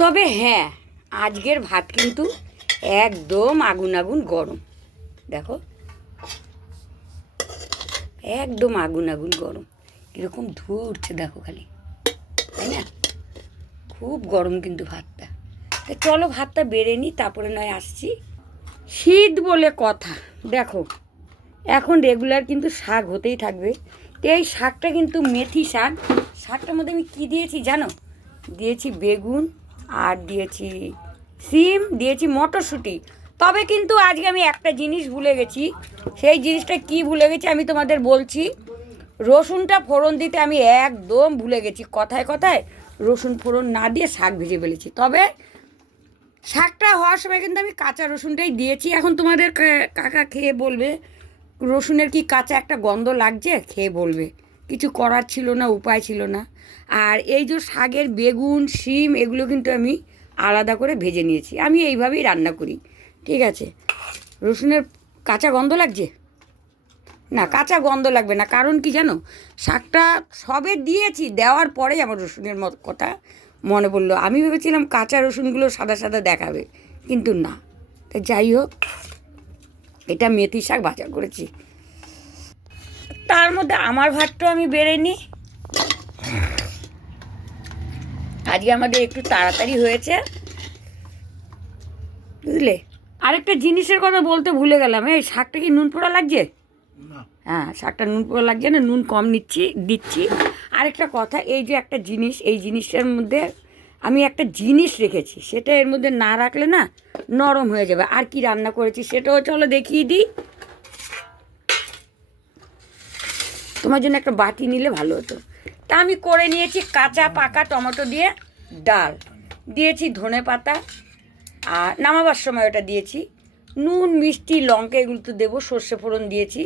তবে হ্যাঁ আজকের ভাত কিন্তু একদম আগুন আগুন গরম। দেখো, একদম আগুন আগুন গরম। কীরকম ধুয়ে উঠছে দেখো খালি, তাই না? খুব গরম কিন্তু ভাতটা। তা চলো ভাতটা বেড়ে নিই, তারপরে নয় আসছি। শীত বলে কথা। দেখো, এখন রেগুলার কিন্তু শাক হতেই থাকবে। এই শাকটা কিন্তু মেথি শাক। শাকটার মধ্যে আমি কী দিয়েছি জানো? দিয়েছি বেগুন আর দিয়েছি সিম, দিয়েছি মটরশুঁটি। তবে কিন্তু আজকে আমি একটা জিনিস ভুলে গেছি। সেই জিনিসটা কি ভুলে গেছি আমি তোমাদের বলছি। রসুনটা ফোড়ন দিতে আমি একদম ভুলে গেছি। কথায় কথায় রসুন ফোড়ন না দিয়ে শাক ভেজে ফেলেছি। তবে শাকটা হওয়ার সময় কিন্তু আমি কাঁচা রসুনটাই দিয়েছি। এখন তোমাদের কাকা খেয়ে বলবে, রসুনের কি কাঁচা একটা গন্ধ লাগছে? খেয়ে বলবে। কিছু করার ছিল না, উপায় ছিল না। আর এই যে শাকের বেগুন, শিম, এগুলো কিন্তু আমি আলাদা করে ভেজে নিয়েছি। আমি এইভাবেই রান্না করি। ঠিক আছে? রসুনের কাঁচা গন্ধ লাগছে? না, কাঁচা গন্ধ লাগবে না। কারণ কি জানো? শাকটা সবে দিয়েছি, দেওয়ার পরেই আমার রসুনের মত কথা মনে পড়ল। আমি ভেবেছিলাম কাঁচা রসুনগুলো সাদা সাদা দেখাবে, কিন্তু না। তা যাই হোক, এটা মেথি শাক ভাজা করেছি। তার মধ্যে আমার ভাতটাও আমি বেড়ে নিই। আজকে আমাদের একটু তাড়াতাড়ি হয়েছে। বুঝলে? আরেকটা জিনিসের কথা বলতে ভুলে গেলাম। এই শাকটা কি নুন পোড়া লাগছে? হ্যাঁ শাকটা নুন পোড়া লাগছে না নুন কম নিচ্ছি দিচ্ছি। আরেকটা কথা এই যে একটা জিনিস এই জিনিসটার মধ্যে আমি একটা জিনিস রেখেছি সেটা এর মধ্যে না রাখলে না নরম হয়ে যাবে। আর কি রান্না করেছি সেটাও চলো দেখিয়ে দিই। তোমার জন্য একটা বাটি নিলে ভালো হতো। তা আমি করে নিয়েছি কাঁচা, পাকা টমেটো দিয়ে ডাল। দিয়েছি ধনে পাতা আর নামাবার সময় ওটা দিয়েছি। নুন, মিষ্টি, লঙ্কা এগুলো তো দেবো, সর্ষে ফোড়ন দিয়েছি।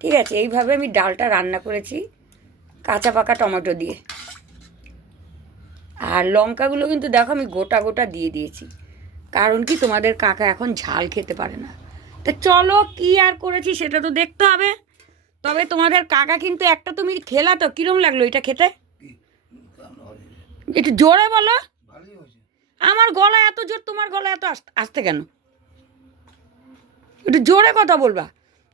ঠিক আছে, এইভাবে আমি ডালটা রান্না করেছি কাঁচা, পাকা টমেটো দিয়ে। আর লঙ্কাগুলো কিন্তু দেখো আমি গোটা গোটা দিয়ে দিয়েছি। কারণ কি তোমাদের কাকা এখন ঝাল খেতে পারে না। তা চলো কি আর করেছি সেটা তো দেখতে হবে। তবে তোমাদের কাকা কিন্তু একটা তুমি খেলা তো কীরম লাগল এটা খেতে? একটু জোরে বলো। আমার গলা এত জোর তোমার গলা এত আস- আসতে কেন? একটু জোরে কথা বলবা।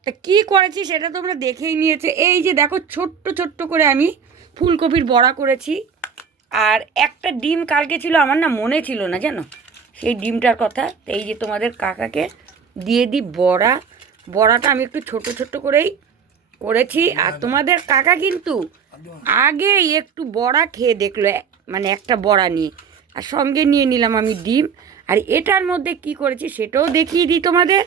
তা কী করেছি সেটা তোমরা দেখেই নিয়েছে। এই যে দেখো ছোট্ট ছোট্ট করে আমি ফুলকপির বড়া করেছি। আর একটা ডিম কালকে ছিল আমার না মনে ছিল না জানো? সেই ডিমটার কথা। এই যে তোমাদের কাকাকে দিয়ে দিই বড়া। বড়াটা আমি একটু ছোট ছোট করেই করেছি, আর তোমাদের কাকা কিন্তু আগে একটু বড়া খেয়ে দেখল মানে একটা বড়া নিয়ে। আর সঙ্গে নিয়ে নিলাম আমি ডিম। আর এটার মধ্যে কি করেছি সেটাও দেখিয়ে দিই তোমাদের।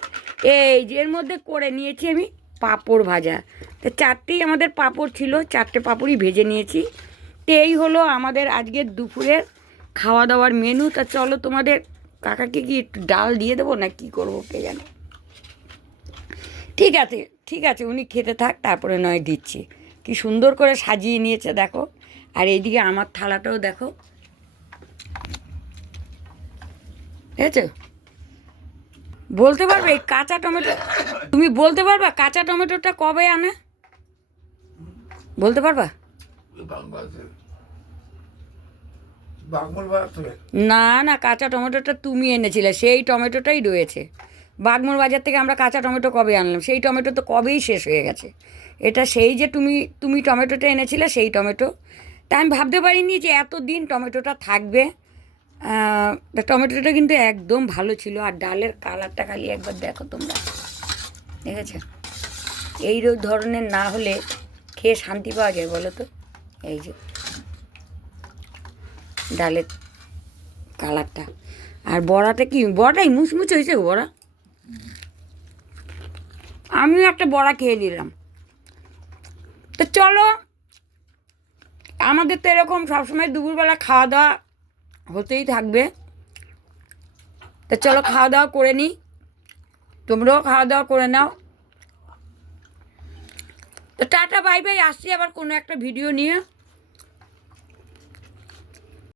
এই যে এর মধ্যে করে নিয়েছি আমি পাঁপড় ভাজা। তো চারটেই আমাদের পাঁপড় ছিল, চারটে পাঁপড়ই ভেজে নিয়েছি। তো এই হলো আমাদের আজকের দুপুরের খাওয়া দাওয়ার মেনু তা চলো তোমাদের কাকাকে কি একটু ডাল দিয়ে দেবো না কি করব কে জানে। ঠিক আছে। ঠিক আছে উনি খেতে থাক তারপরে নয় দিচ্ছি। কি সুন্দর করে সাজিয়ে নিয়েছে দেখো। আর এইদিকে আমার থালাটাও দেখো। ঠিক বলতে পারবে এই কাঁচা টমেটো তুমি বলতে পারবা কাঁচা টমেটোটা কবে আনে? বলতে পারবা? না না কাঁচা টমেটোটা তুমি এনেছিলে সেই টমেটোটাই রয়েছে। বাগমোর বাজার থেকে আমরা কাঁচা টমেটো কবে আনলাম? সেই টমেটো তো কবেই শেষ হয়ে গেছে। এটা সেই যে তুমি তুমি টমেটোটা এনেছিলে, সেই টমেটো। তা আমি ভাবতে পারিনি যে এত দিন টমেটোটা থাকবে। টমেটোটা কিন্তু একদম ভালো ছিল, আর ডালের কালারটা খালি একবার দেখো তোমরা। দেখেছ? এই রো- ধরনের না হলে খেয়ে শান্তি পাওয়া যায় বলো তো? এই যে ডালের কালারটা। আর বড়াটা কি? বড়াটাই মুচমুচ হয়েছে বড়া। আমিও একটা বড়া খেয়ে নিলাম। তো চলো, আমাদের তো এরকম সবসময় দুপুরবেলা খাওয়া দাওয়া হতেই থাকবে। তা চলো খাওয়া দাওয়া করে নিই। তোমরাও খাওয়া দাওয়া করে নাও। তো টাটা, বাই বাই। আসছি আবার কোনো একটা ভিডিও নিয়ে।